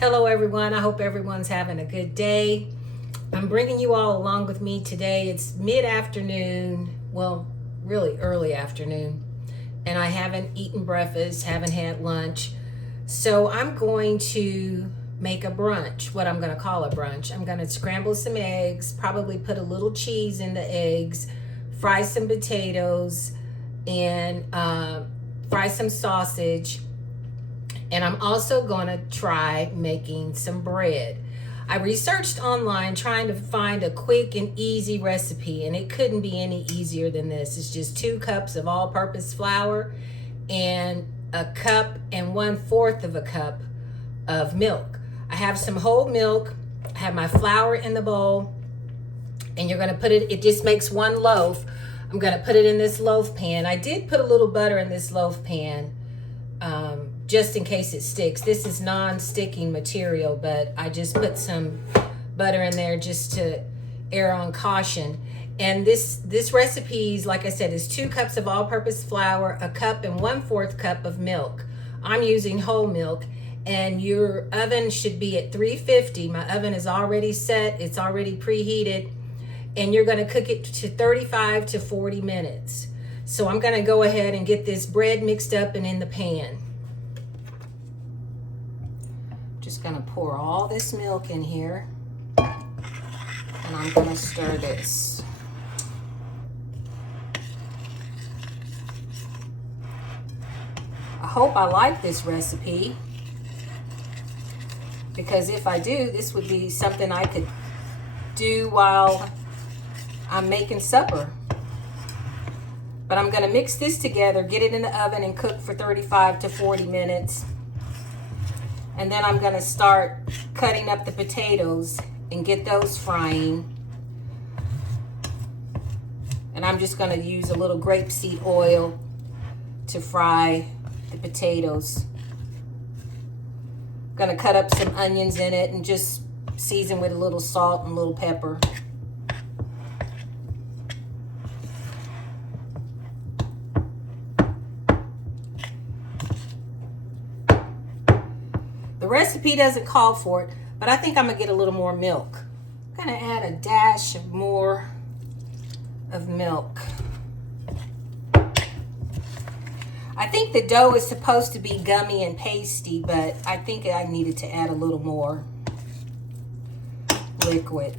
Hello everyone, I hope everyone's having a good day. I'm bringing you all along with me today. It's mid-afternoon, well, really early afternoon, and I haven't eaten breakfast, haven't had lunch. So I'm going to make a brunch, what I'm going to call a brunch. I'm going to scramble some eggs, probably put a little cheese in the eggs, fry some potatoes, and fry some sausage. And I'm also going to try making some bread. I researched online trying to find a quick and easy recipe, and it couldn't be any easier than this. It's just 2 cups of all-purpose flour and a cup and 1/4 of a cup of milk. I have some whole milk, I have my flour in the bowl, and you're going to put it just makes 1 loaf. I'm going to put it in this loaf pan. I did put a little butter in this loaf pan, just in case it sticks. This is non-sticking material, but I just put some butter in there just to err on caution. And this recipe, like I said, is 2 cups of all-purpose flour, a cup and 1/4 cup of milk. I'm using whole milk, and your oven should be at 350. My oven is already set, it's already preheated, and you're gonna cook it to 35 to 40 minutes. So I'm gonna go ahead and get this bread mixed up and in the pan. Just gonna pour all this milk in here, and I'm gonna stir this. I hope I like this recipe, because if I do, this would be something I could do while I'm making supper. But I'm gonna mix this together, get it in the oven and cook for 35 to 40 minutes. And then I'm gonna start cutting up the potatoes and get those frying. And I'm just gonna use a little grapeseed oil to fry the potatoes. Gonna cut up some onions in it and just season with a little salt and a little pepper. The recipe doesn't call for it, but I think I'm gonna get a little more milk. I'm gonna add a dash of more of milk. I think the dough is supposed to be gummy and pasty, but I think I needed to add a little more liquid.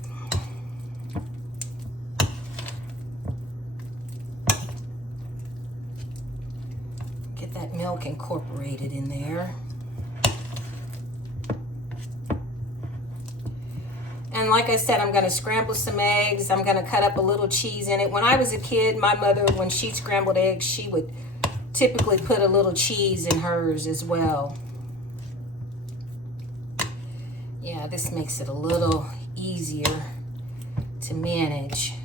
Get that milk incorporated in there. And like I said, I'm going to scramble some eggs. I'm going to cut up a little cheese in it. When I was a kid, my mother, when she scrambled eggs, she would typically put a little cheese in hers as well. Yeah, this makes it a little easier to manage.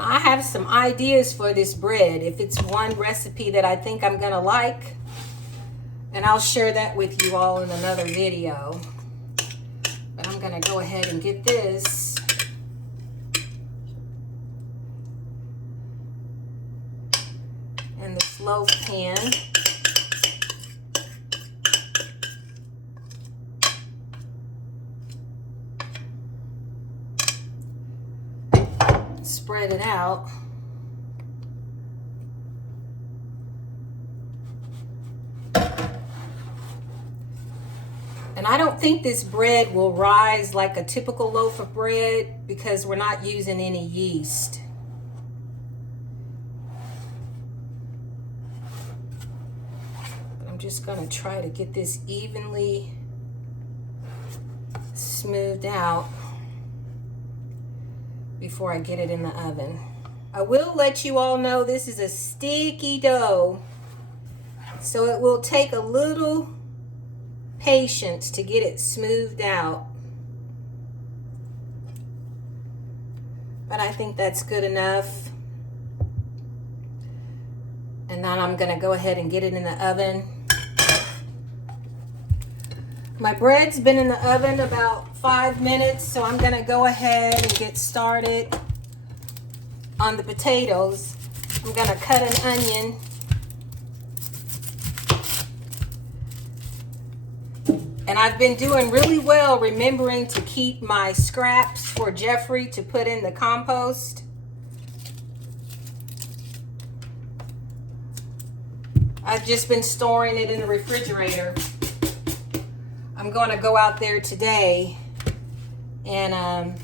I have some ideas for this bread. If it's one recipe that I think I'm gonna like, and I'll share that with you all in another video. But I'm gonna go ahead and get this. In this loaf pan. Spread it out. And I don't think this bread will rise like a typical loaf of bread because we're not using any yeast. But I'm just gonna try to get this evenly smoothed out before I get it in the oven. I will let you all know this is a sticky dough, so it will take a little patience to get it smoothed out. But I think that's good enough. And then I'm gonna go ahead and get it in the oven My bread's been in the oven about 5 minutes, so I'm gonna go ahead and get started on the potatoes. I'm gonna cut an onion. And I've been doing really well remembering to keep my scraps for Jeffrey to put in the compost. I've just been storing it in the refrigerator. I'm going to go out there today and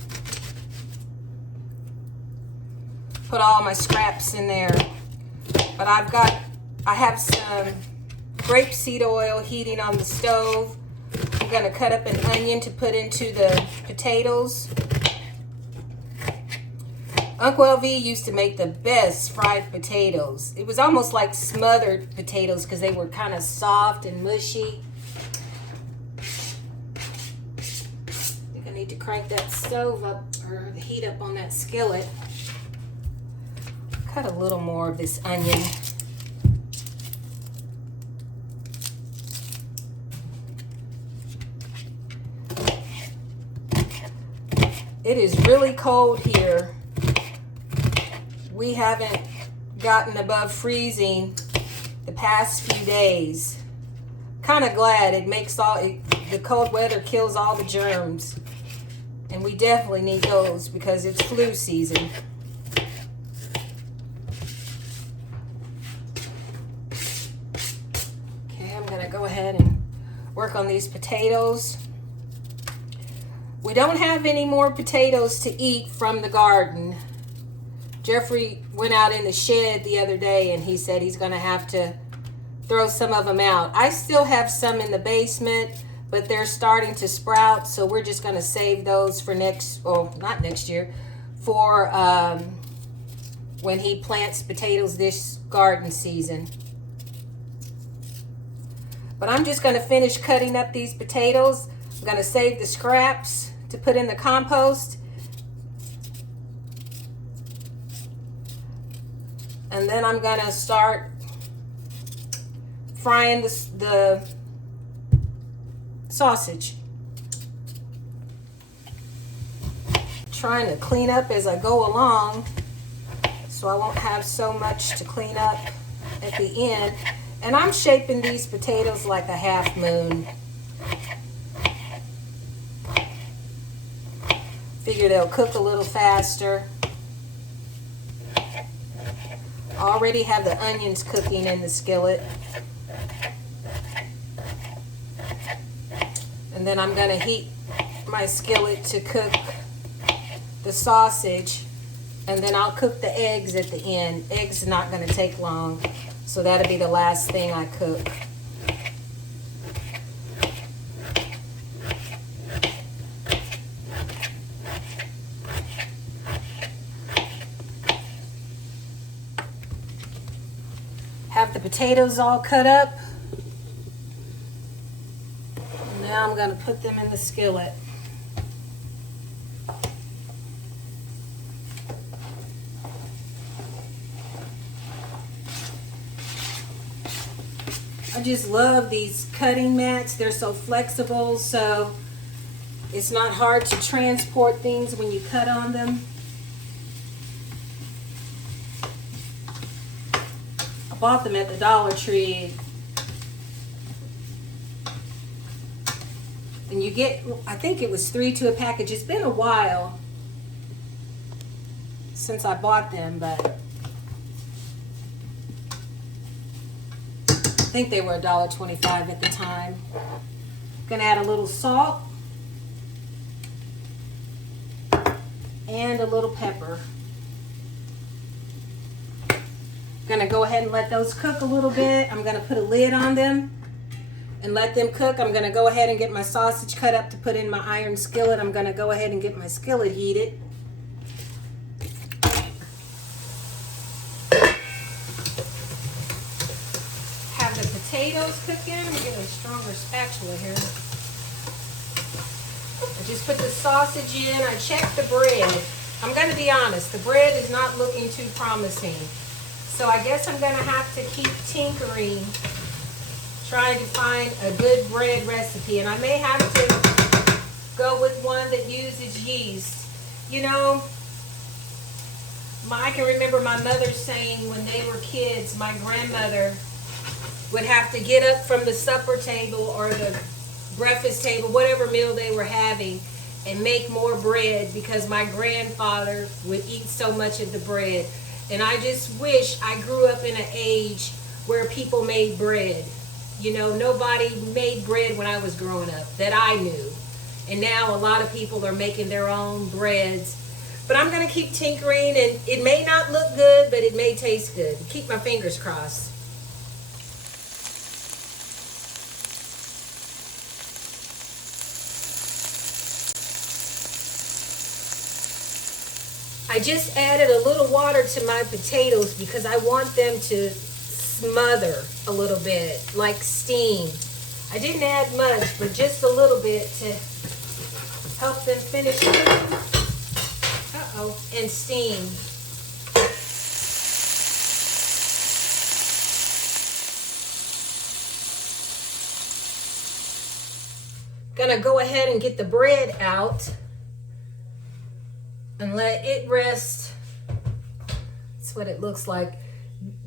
put all my scraps in there. But I have some grapeseed oil heating on the stove. I'm going to cut up an onion to put into the potatoes. Uncle Elvy used to make the best fried potatoes. It was almost like smothered potatoes because they were kind of soft and mushy. I need to crank that stove up, or the heat up on that skillet. Cut a little more of this onion. It is really cold here. We haven't gotten above freezing the past few days. Kind of glad. It makes the cold weather kills all the germs. And we definitely need those because it's flu season. Okay, I'm gonna go ahead and work on these potatoes. We don't have any more potatoes to eat from the garden. Jeffrey went out in the shed the other day and he said he's gonna have to throw some of them out. I still have some in the basement, but they're starting to sprout, so we're just going to save those for not next year, for when he plants potatoes this garden season. But I'm just going to finish cutting up these potatoes. I'm going to save the scraps to put in the compost. And then I'm going to start frying the sausage. Trying to clean up as I go along so I won't have so much to clean up at the end. And I'm shaping these potatoes like a half moon. Figure they'll cook a little faster. Already have the onions cooking in the skillet. And then I'm going to heat my skillet to cook the sausage. And then I'll cook the eggs at the end. Eggs are not going to take long. So that'll be the last thing I cook. Have the potatoes all cut up. Now I'm going to put them in the skillet. I just love these cutting mats. They're so flexible, so it's not hard to transport things when you cut on them. I bought them at the Dollar Tree. And you get, I think it was 3 to a package. It's been a while since I bought them, but I think they were $1.25 at the time. Gonna add a little salt and a little pepper. Gonna go ahead and let those cook a little bit. I'm gonna put a lid on them and let them cook. I'm gonna go ahead and get my sausage cut up to put in my iron skillet. I'm gonna go ahead and get my skillet heated. Have the potatoes cooking. I'm gonna get a stronger spatula here. I just put the sausage in. I checked the bread. I'm gonna be honest, the bread is not looking too promising. So I guess I'm gonna have to keep tinkering trying to find a good bread recipe, and I may have to go with one that uses yeast. You know, I can remember my mother saying when they were kids, my grandmother would have to get up from the supper table or the breakfast table, whatever meal they were having, and make more bread because my grandfather would eat so much of the bread. And I just wish I grew up in an age where people made bread. You know, nobody made bread when I was growing up that I knew. And now a lot of people are making their own breads. But I'm going to keep tinkering, and it may not look good, but it may taste good. Keep my fingers crossed. I just added a little water to my potatoes because I want them to smother a little bit, like steam. I didn't add much, but just a little bit to help them finish and steam. Gonna go ahead and get the bread out and let it rest. That's what it looks like.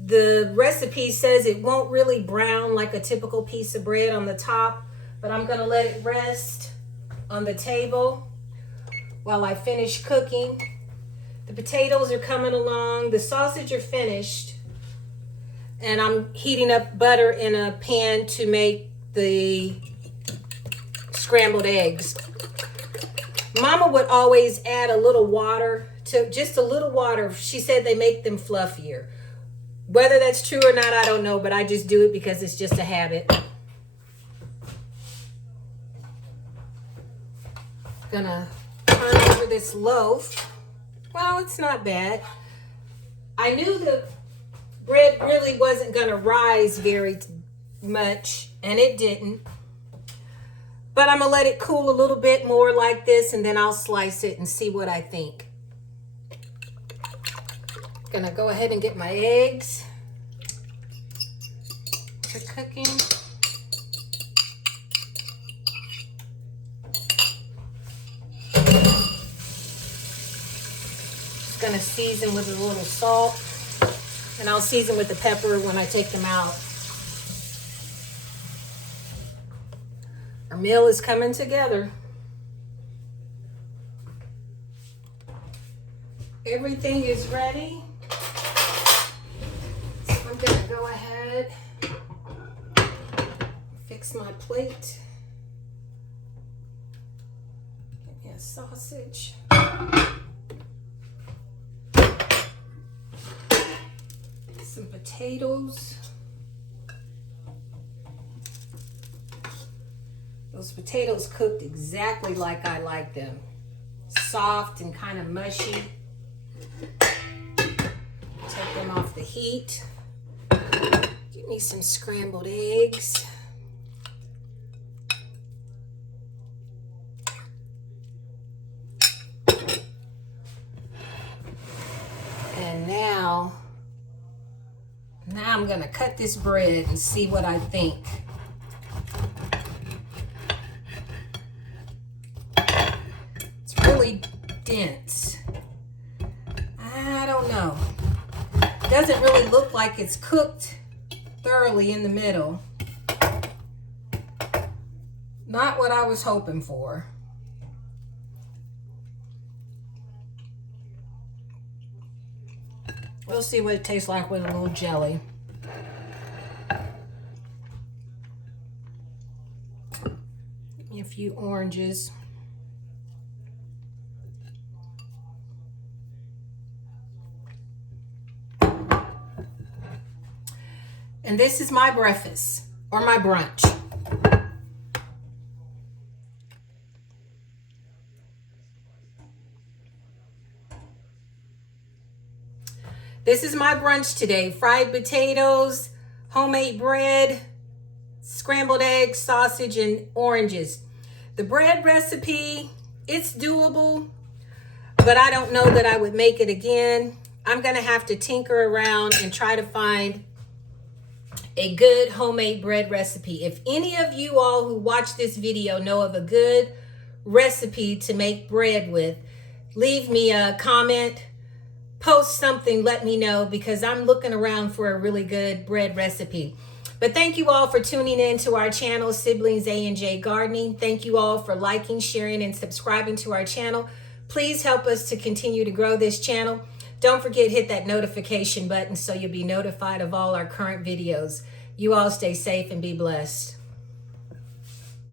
The recipe says it won't really brown like a typical piece of bread on the top, but I'm gonna let it rest on the table while I finish cooking. The potatoes are coming along. The sausage are finished. And I'm heating up butter in a pan to make the scrambled eggs. Mama would always add a little water, just a little water. She said they make them fluffier. Whether that's true or not, I don't know, but I just do it because it's just a habit. Gonna turn over this loaf. Well, it's not bad. I knew the bread really wasn't gonna rise very much, and it didn't. But I'm gonna let it cool a little bit more like this, and then I'll slice it and see what I think. Gonna go ahead and get my eggs for cooking. Just gonna season with a little salt, and I'll season with the pepper when I take them out. Our meal is coming together. Everything is ready. So I'm gonna go ahead, fix my plate. Get me a sausage. Some potatoes. Those potatoes cooked exactly like I like them. Soft and kind of mushy. Take them off the heat. Get me some scrambled eggs. And now I'm gonna cut this bread and see what I think. Really dense. I don't know. Doesn't really look like it's cooked thoroughly in the middle. Not what I was hoping for. We'll see what it tastes like with a little jelly. Give me a few oranges. And this is my breakfast, or my brunch. This is my brunch today. Fried potatoes, homemade bread, scrambled eggs, sausage, and oranges. The bread recipe, it's doable, but I don't know that I would make it again. I'm gonna have to tinker around and try to find a good homemade bread recipe. If any of you all who watch this video know of a good recipe to make bread with, leave me a comment, post something, let me know, because I'm looking around for a really good bread recipe. But thank you all for tuning in to our channel, Siblings A&J Gardening. Thank you all for liking, sharing, and subscribing to our channel. Please help us to continue to grow this channel. Don't forget, hit that notification button so you'll be notified of all our current videos. You all stay safe and be blessed.